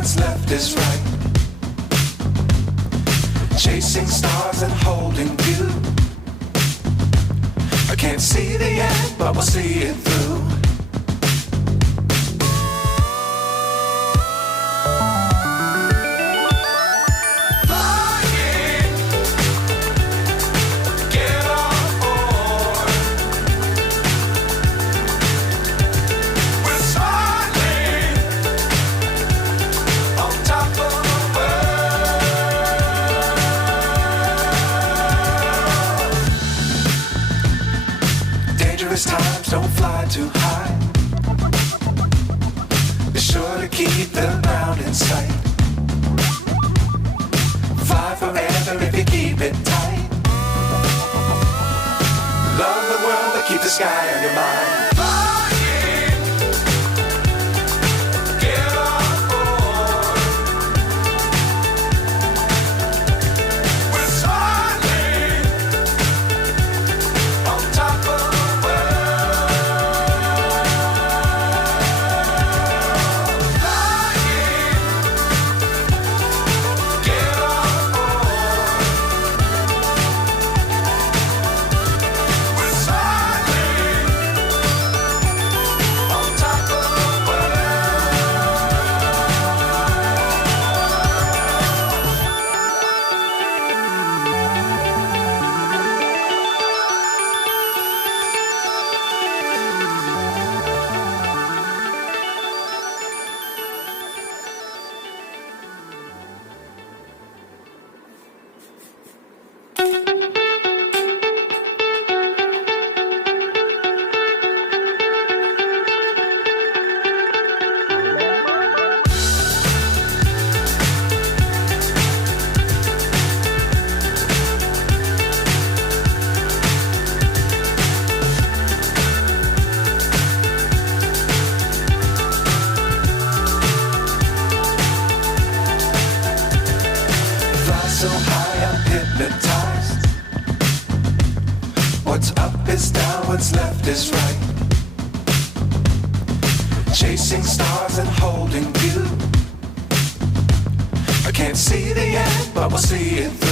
what's left is right. Chasing stars and holding you. I can't see the end, but we'll see it through. Times don't fly too high. Be sure to keep the ground in sight. Fly forever if you keep it tight. Love the world but keep the sky on your mind. So high I'm hypnotized. What's up is down, what's left is right. Chasing stars and holding you. I can't see the end, but we'll see it through.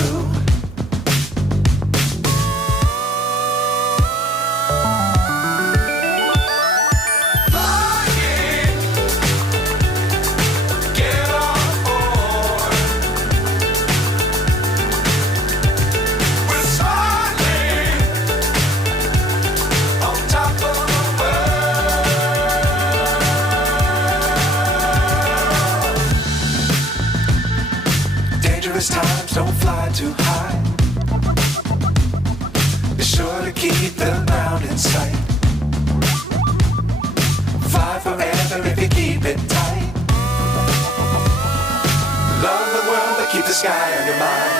Times don't fly too high. Be sure to keep the ground in sight. Fly forever if you keep it tight. Love the world but keep the sky on your mind.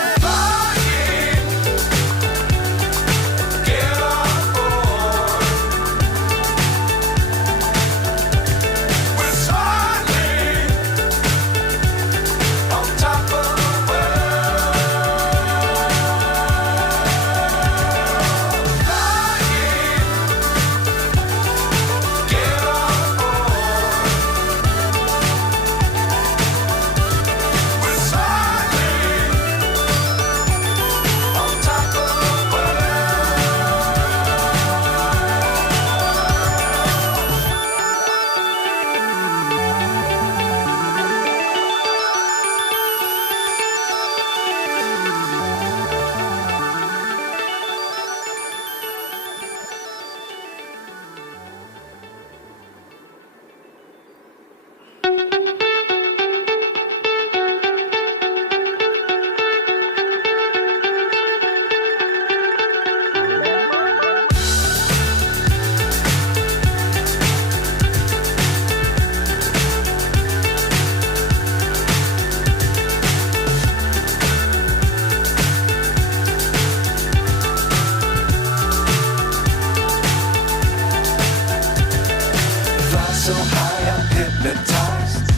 So high I'm hypnotized.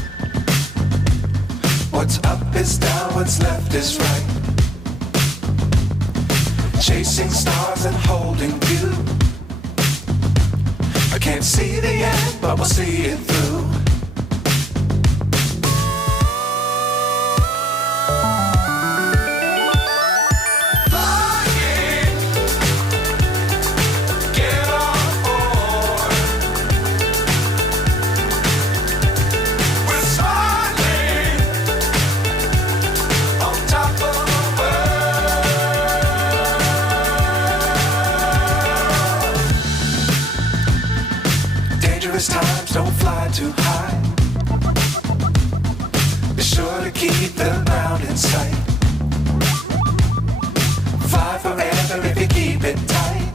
What's up is down, what's left is right. Chasing stars and holding you. I can't see the end, but we'll see it through. don't fly too high. Be sure to keep the ground in sight. Fly forever if you keep it tight.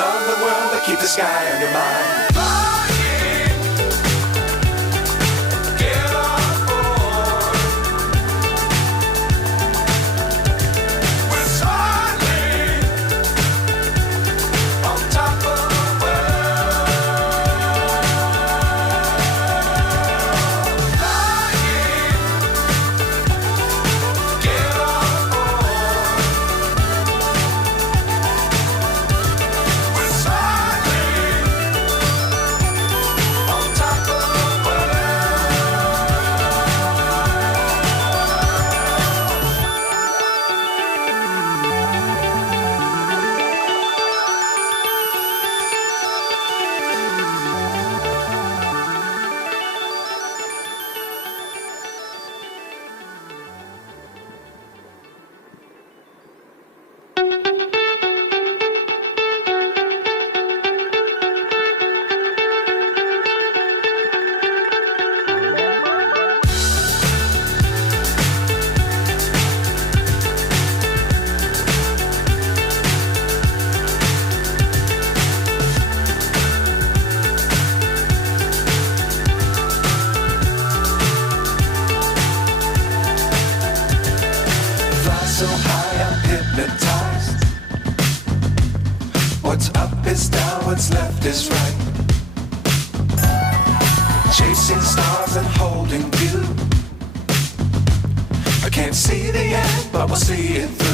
Love the world but keep the sky on your mind. So high I'm hypnotized. What's up is down, what's left is right. Chasing stars and holding you. I can't see the end, but we'll see it through.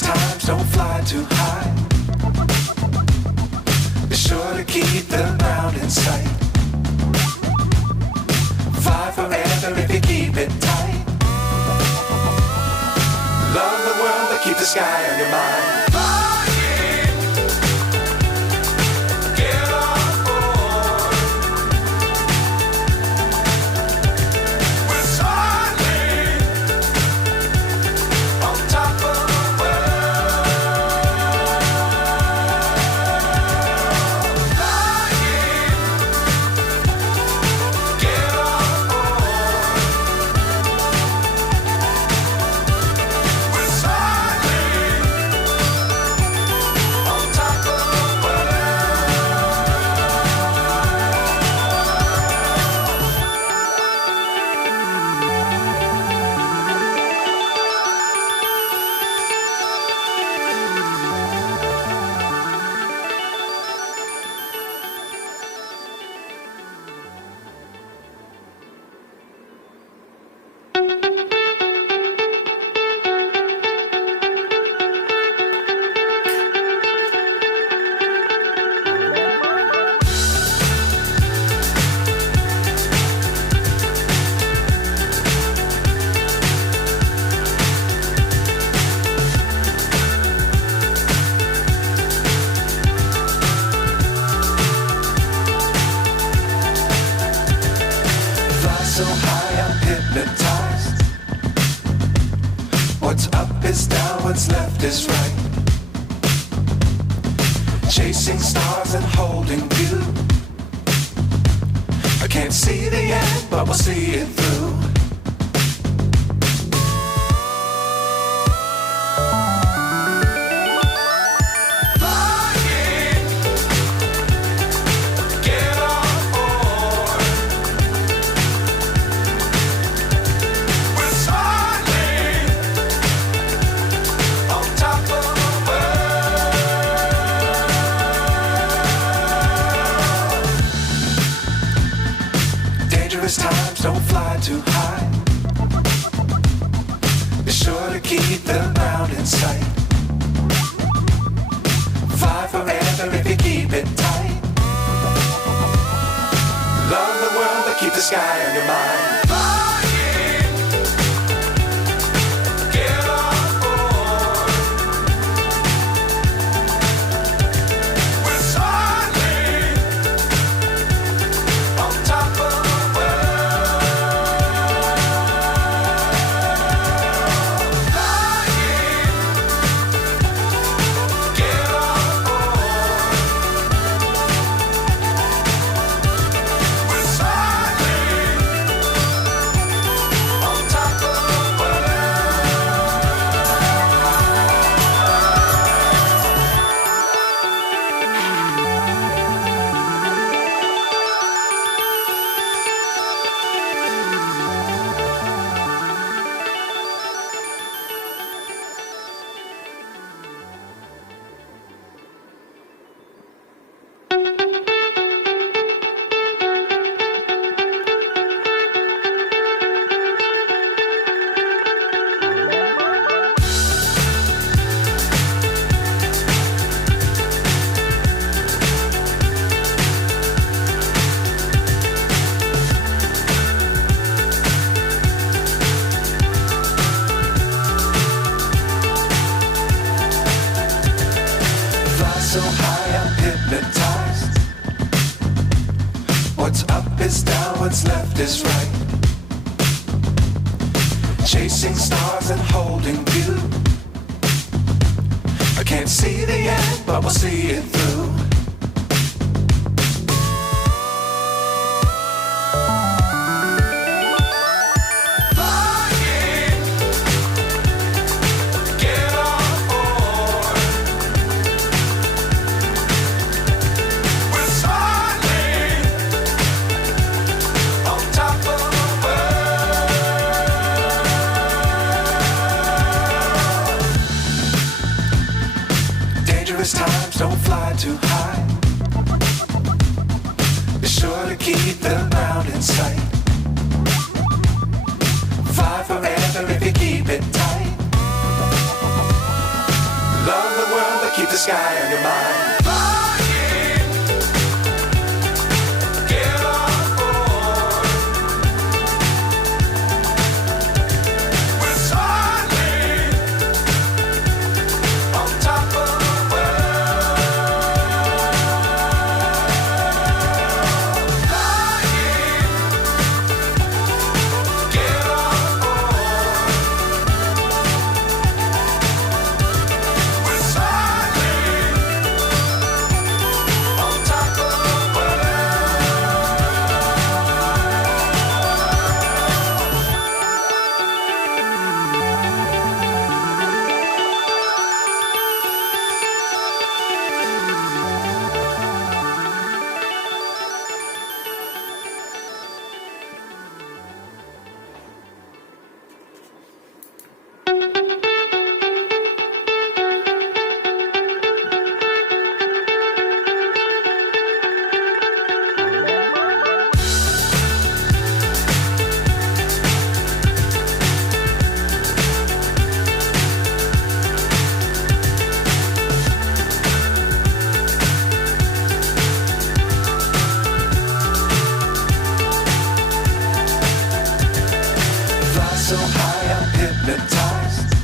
Times don't fly too high. Be sure to keep the ground in sight. Fly forever if you keep it tight. Love the world but keep the sky on your mind. So high I'm hypnotized. What's up is down, what's left is right. Chasing stars and holding you. I can't see the end, but we'll see it through. Times don't fly too high. Be sure to keep the ground in sight. Fly forever if you keep it tight. Love the world, but keep the sky on your mind. So high I'm hypnotized. What's up is down, what's left is right. Chasing stars and holding you. I can't see the end, but we'll see it through. Times don't fly too high. Be sure to keep the ground in sight. Fly forever if you keep it tight. Love the world, but keep the sky on your mind. So high I'm hypnotized.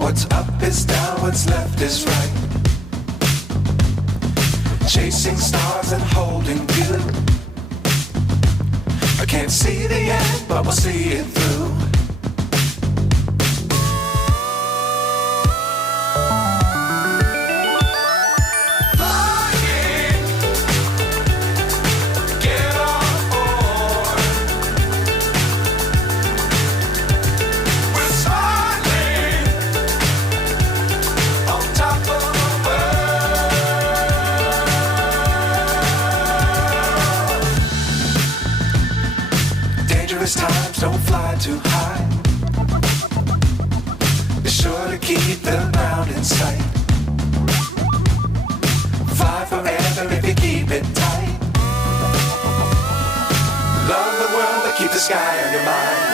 What's up is down, what's left is right. Chasing stars and holding you. I can't see the end, but we'll see it through. Times don't fly too high. Be sure to keep the ground in sight. Fly forever if you keep it tight. Love the world, but keep the sky on your mind.